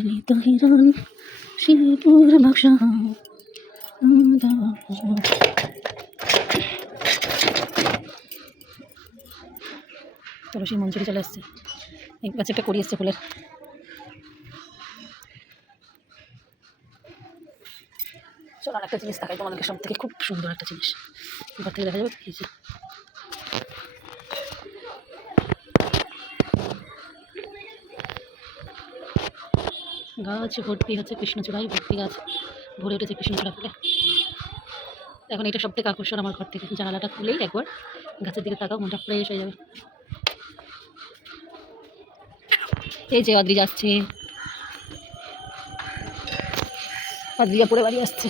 গণিত হিরণ শিবপুর বাক্সা। তুলসী মঞ্জুরি চলে এসছে, এই গাছে একটা করি এসছে ফুলের। চলো আর একটা জিনিস দেখাই তোমাদেরকে, সব থেকে খুব সুন্দর একটা জিনিস এবার থেকে দেখা যাবে। এই যে গাছ ভর্তি হচ্ছে কৃষ্ণচূড়ায়, ভর্তি গাছ ভরে উঠেছে কৃষ্ণচূড়া ফুলে। এখন এটা সব থেকে আকর্ষণ আমার ঘর থেকে, জানালাটা খুলেই একবার গাছের দিকে তাকাও, মনটা ফ্রেশ হয়ে যাবে। এই যে অদ্রি যাচ্ছে, অদ্রিয়া পরে বাড়ি আসছে।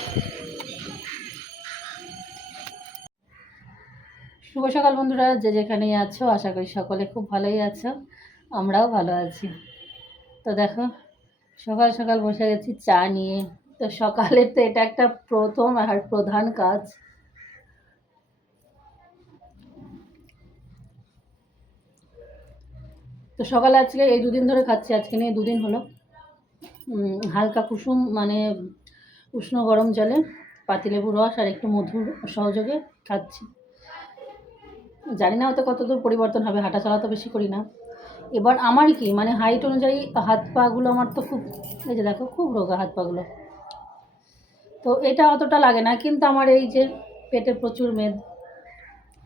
শুভ সকাল বন্ধুরা, যে যেখানেই আছো আশা করি সকলে খুব ভালোই আছো, আমরাও ভালো আছি। তো দেখো সকাল সকাল বসে গেছি চা নিয়ে। তো সকালের তো এটা একটা প্রথম আর প্রধান কাজ। তো সকালে আজকে এই দুদিন ধরে খাচ্ছি, আজকে নিয়ে দুদিন হলো। হালকা কুসুম মানে উষ্ণ গরম জলে পাতিলেবুর রস আর একটু মধুর সহযোগে খাচ্ছি। জানি না হয়তো কতদূর পরিবর্তন হবে, হাঁটা চলা তো বেশি করি না। এবার আমার কি মানে হাইট অনুযায়ী হাত পাগুলো আমার তো খুব, এই যে দেখো খুব রোগা হাত পাগুলো। তো এটা অতটা লাগে না, কিন্তু আমার এই যে পেটে প্রচুর মেদ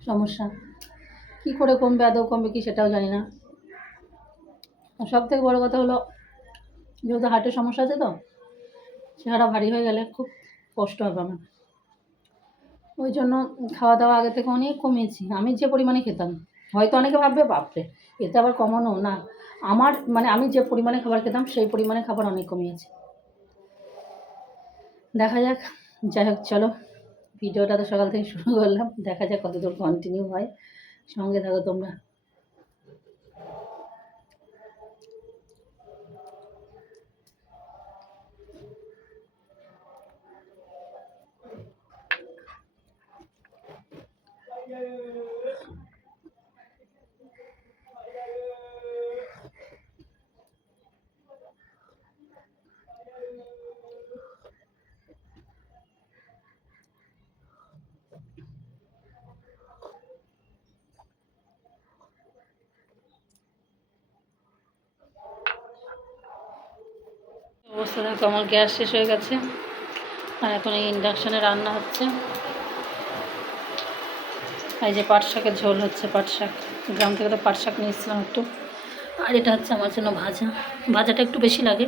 সমস্যা, কি করে কমবে, আদৌ কমবে কি সেটাও জানি না। সব থেকে বড়ো কথা হলো যেহেতু হার্টের সমস্যা আছে, তো চেহারা ভারী হয়ে গেলে খুব কষ্ট হবে আমার। ওই জন্য খাওয়া দাওয়া আগে থেকে অনেক কমিয়েছি। আমি যে পরিমাণে খেতাম, হয়তো অনেকে ভাববে বাপরে এতে আবার কমানো, না আমার মানে আমি যে পরিমাণে খাবার খেতাম সেই পরিমাণে খাবার অনেক কমিয়েছি। দেখা যাক, যাই হোক চলো ভিডিওটা তো সকাল থেকে শুরু করলাম, দেখা যাক কতদূর কন্টিনিউ হয়, সঙ্গে থাকো তোমরা। অবস্থা দেখো, আমার গ্যাস শেষ হয়ে গেছে আর এখন এই ইন্ডাকশানে রান্না হচ্ছে। এই যে পাট শাকের ঝোল হচ্ছে, পাট শাক গ্রাম থেকে তো পাট শাক নিয়ে এসেছিলাম একটু, আর এটা হচ্ছে আমার জন্য ভাজা, ভাজাটা একটু বেশি লাগে।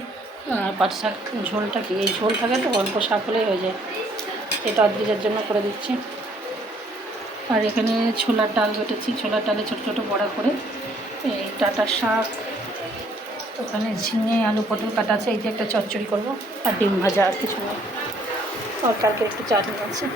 আর পাট শাক ঝোলটা কি, এই ঝোল থাকে তো অল্প শাক হলেই হয়ে যায়, এটা অদ্রিজের জন্য করে দিচ্ছি। আর এখানে ছোলার ডাল বেটেছি, ছোলার ডালে ছোটো ছোটো বড়া করে এই ডাঁটা শাক, ওখানে ঝিঙে আলু পটল কাটা আছে, এই যে একটা চচ্চড়ি করবো, আর ডিম ভাজা, আর কিছু নেই। আর কালকে একটু চাটনি আছে।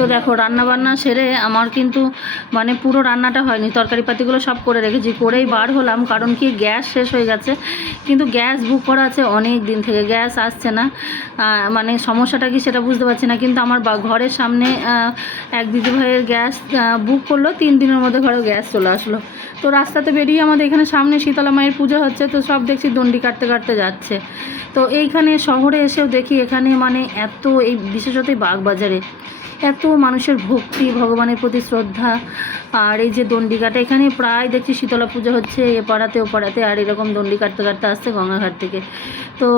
তো দেখো রান্নাবান্না সেরে আমার কিন্তু মানে পুরো রান্নাটা হয়নি, তরকারি পাতিগুলো সব করে রেখেছি, করেই বার হলাম। কারণ কি গ্যাস শেষ হয়ে গেছে, কিন্তু গ্যাস বুক করা আছে অনেক দিন থেকে, গ্যাস আসছে না। মানে সমস্যাটা কি সেটা বুঝতে পারছি না। কিন্তু আমার ঘরের সামনে এক দিদিভাইয়ের গ্যাস বুক করলো, 3 দিনের মধ্যে ঘরে গ্যাস চলে আসলো। তো রাস্তাতে বেরিয়ে আমাদের এখানে সামনে শীতলা মায়ের পুজো হচ্ছে, তো সব দেখছি দণ্ডি কাটতে কাটতে যাচ্ছে। তো এইখানে শহরে এসেও দেখি এখানে মানে এত, এই বিশেষত বাগবাজারে এত মানুষের ভক্তি, ভগবানের প্রতি শ্রদ্ধা। আর এই যে দণ্ডি কাটা, এখানে প্রায় দেখছি শীতলা পুজো হচ্ছে এ পাড়াতে ও পাড়াতে, আর এরকম দণ্ডি কাটতে কাটতে আসছে গঙ্গাঘাট থেকে। তো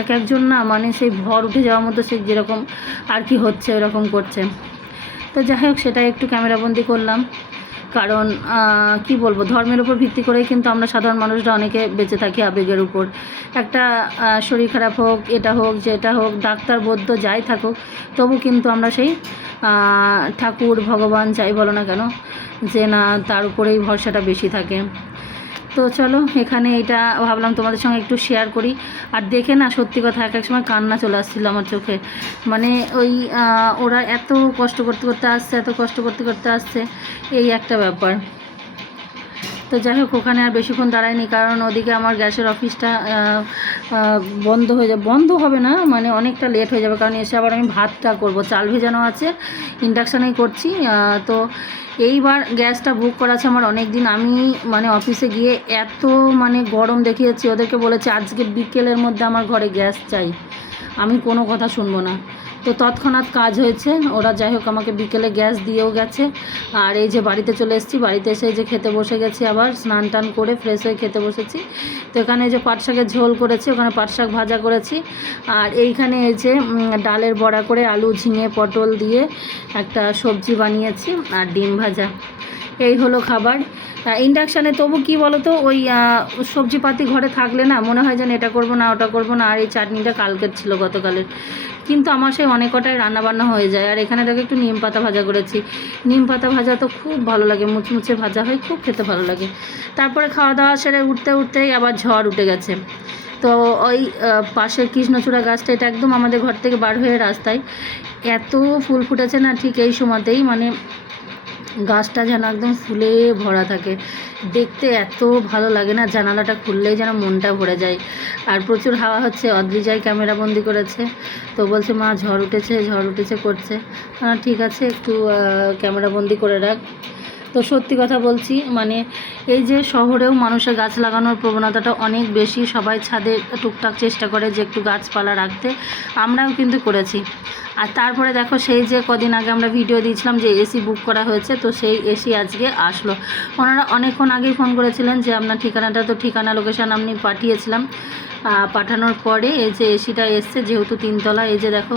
এক একজন না মানে সেই ভর উঠে যাওয়ার মতো, সে যেরকম আর কি হচ্ছে এরকম করছে। তো যাই হোক সেটাই একটু ক্যামেরাবন্দি করলাম। কারণ কি বলবো, ধর্মের উপর ভিত্তি করেই কিন্তু আমরা সাধারণ মানুষরা অনেকে বেঁচে থাকি আবেগের উপর। একটা শরীর খারাপ হোক, এটা হোক যেটা হোক, ডাক্তার বৈদ্য যাই থাকুক, তবু কিন্তু আমরা সেই ঠাকুর ভগবান যাই বলো না কেন, যে না তার উপরেই ভরসাটা বেশি থাকে। তো চলো এখানে এটা ভাবলাম তোমাদের সঙ্গে একটু শেয়ার করি। আর দেখে না সত্যি কথা এক এক সময় কান্না চলে আসছিলো আমার চোখে। মানে ওই ওরা এত কষ্ট করতে করতে আসছে, এত কষ্ট করতে করতে আসছে, এই একটা ব্যাপার। তো যাই হোক ওখানে আর বেশিক্ষণ দাঁড়ায়নি, কারণ ওদিকে আমার গ্যাসের অফিসটা বন্ধ হয়ে যাবে, বন্ধ হবে না মানে অনেকটা লেট হয়ে যাবে, কারণ এসে আবার আমি ভাতটা করব, চাল ভেজানো আছে, ইন্ডাকশানেই করছি। তো এইবার গ্যাসটা বুক করা আছে আমার অনেক দিন। আমি মানে অফিসে গিয়ে এত মানে গরম দেখিয়েছি, ওদেরকে বলেছি আজকে বিকেলের মধ্যে আমার ঘরে গ্যাস চাই, আমি কোনো কথা শুনবো না। তো তৎক্ষণাৎ কাজ হয়েছে, ওরা যাই হোক আমাকে বিকেলে গ্যাস দিয়েও গেছে। আর এই যে বাড়িতে চলে এসেছি, বাড়িতে এসে যে খেতে বসে গেছি, আবার স্নান টান করে ফ্রেশ হয়ে খেতে বসেছি। তো এখানে যে পাট শাকের ঝোল করেছি, ওখানে পাট শাক ভাজা করেছি, আর এইখানে এই যে ডালের বড়া করে আলু ঝিঙে পটল দিয়ে একটা সবজি বানিয়েছি, আর ডিম ভাজা। এই হলো খাবার। ইন্ডাকশানে তবু কি বলো তো, ওই সবজিপাতি ঘরে থাকলে না মনে হয় যেন এটা করবো না ওটা করবো না। আর এই চাটনিটা কালকের ছিল, গতকালের, কিন্তু আমার সেই অনেক কটাই রান্নাবান্না হয়ে যায়। আর এখানে দেখো একটু নিম পাতা ভাজা করেছি, নিম পাতা ভাজা তো খুব ভালো লাগে, মুচমুচে ভাজা হয়, খুব খেতে ভালো লাগে। তারপরে খাওয়া দাওয়া সেরে উঠতেই আবার ঝড় উঠে গেছে। তো ওই পাশের কৃষ্ণচূড়া গাছটা, এটা একদম আমাদের ঘর থেকে বার হয়ে রাস্তায়, এত ফুল ফুটেছে না ঠিক এই সময়তেই, মানে গাছটা যেন একদম ফুলে ভরা থাকে, দেখতে এত ভালো লাগে না, জানালাটা খুললেই যেন মনটা ভরে যায়। আর প্রচুর হাওয়া হচ্ছে, অদ্রিজাই ক্যামেরা বন্দি করেছে, তো বলছে মা ঝড় উঠেছে করছে। ঠিক আছে, একটু ক্যামেরা বন্দি করে রাখ। তো সত্যি কথা বলছি, মানে এই যে শহরেও মানুষের গাছ লাগানোর প্রবণতাটা অনেক বেশি, সবাই ছাদে টুকটাক চেষ্টা করে যে একটু গাছপালা রাখতে, আমরাও কিন্তু করেছি। আর তারপরে দেখো সেই যে কদিন আগে আমরা ভিডিও দিয়েছিলাম যে এসি বুক করা হয়েছে, তো সেই এসি আজকে আসলো। ওনারা অনেকক্ষণ আগেই ফোন করেছিলেন যে আপনার ঠিকানাটা, তো ঠিকানা লোকেশান আমি পাঠিয়েছিলাম। পাঠানোর পরে এই যে এসিটা এসছে, যেহেতু 3তলা, এই যে দেখো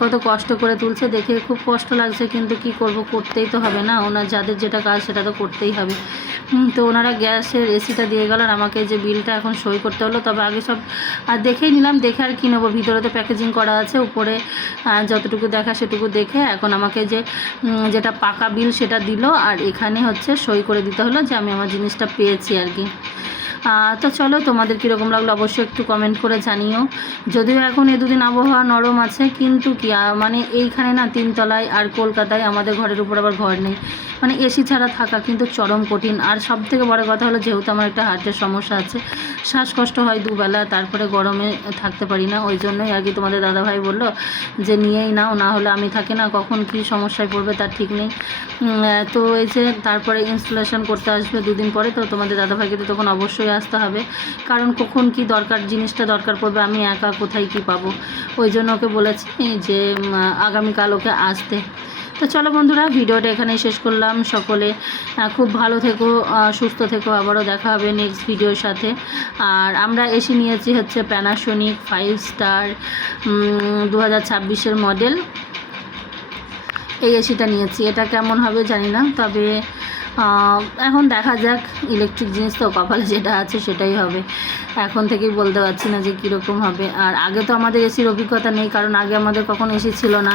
কত কষ্ট করে তুলছে, দেখে খুব কষ্ট লাগছে, কিন্তু কি করব, করতেই তো হবে না, ওনার যাদের যেটা কাজ সেটা তো করতেই হবে। তো ওনারা গ্যাসের এসিটা দিয়ে গেল, আর আমাকে যে বিলটা এখন সই করতে হলো। তবে আগে সব দেখেই নিলাম, দেখে আর কী নেবো, ভিতরে তো প্যাকেজিং করা আছে, উপরে যতটুকু দেখা সেটুকু দেখে এখন আমাকে যে যেটা পাকা বিল সেটা দিল, আর এখানে হচ্ছে সই করে দিতে হলো যে আমি আমার জিনিসটা পেয়েছি আর কি। তো চলো, তোমাদের কীরকম লাগলো অবশ্যই একটু কমেন্ট করে জানিও। যদিও এখন এই দুদিন আবহাওয়া নরম আছে, কিন্তু কি মানে এইখানে না 3তলায়, আর কলকাতায় আমাদের ঘরের উপর আবার ঘর নেই, মানে এসি ছাড়া থাকা কিন্তু চরম কঠিন। আর সব থেকে বড় কথা হলো, যেহেতু আমার একটা হার্টের সমস্যা আছে, শ্বাসকষ্ট হয় দুবেলা, তারপরে গরমে থাকতে পারি না, ওই জন্যই আর কি তোমাদের দাদাভাই বললো যে নিয়েই নাও, না হলে আমি থাকি না, কখন কী সমস্যায় পড়বে তার ঠিক নেই। তো এই যে তারপরে ইনস্টলেশন করতে আসবে 2 দিন পরে, তো তোমাদের দাদাভাইকে তো তখন অবশ্যই আসতে হবে, কারণ কখন কি জিনিসটা দরকার পড়বে, আমি একা কোথায় কি পাবো, ওই জন্য ওকে বলেছি যে আগামীকাল ওকে আসতে। তো চলো বন্ধুরা, ভিডিওটা এখানেই শেষ করলাম। সকলে খুব ভালো থেকো, সুস্থ থেকো, আবারও দেখা হবে নেক্সট ভিডিওর সাথে। আর আমরা এসি নিয়েছি হচ্ছে প্যানাসোনিক 5 স্টার 2026-এর মডেল, এই এসিটা নিয়েছি। এটা কেমন হবে জানি না, তবে এখন দেখা যাক, ইলেকট্রিক জিনিস তো, কপালে যেটা আছে সেটাই হবে, এখন থেকেই বলতে পারছি না যে কীরকম হবে। আর আগে তো আমাদের এসির অভিজ্ঞতা নেই, কারণ আগে আমাদের কখনো এসি ছিল না,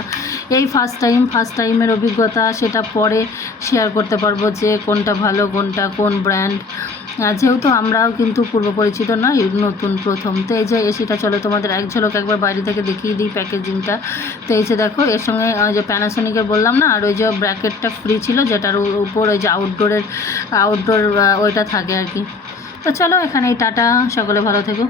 এই ফার্স্ট টাইমের অভিজ্ঞতা, সেটা পরে শেয়ার করতে পারবো যে কোনটা ভালো, কোন ব্র্যান্ড, যেহেতু আমরাও কিন্তু পূর্ব পরিচিত নয়, নতুন প্রথম। তো এই যে এসিটা, চলো তোমাদের এক ঝলক একবার বাইরে থেকে দেখিয়ে দিই প্যাকেজিংটা। তো এই যে দেখো, এর সঙ্গে ওই যে প্যানাসোনিকের বললাম না, আর ওই যে ব্র্যাকেটটা ফ্রি ছিল, যেটার উপর ওই যে আউটডোর ওইটা থাকে আর কি। তো চলো এখানেই টাটা, সকলে ভালো থেকো।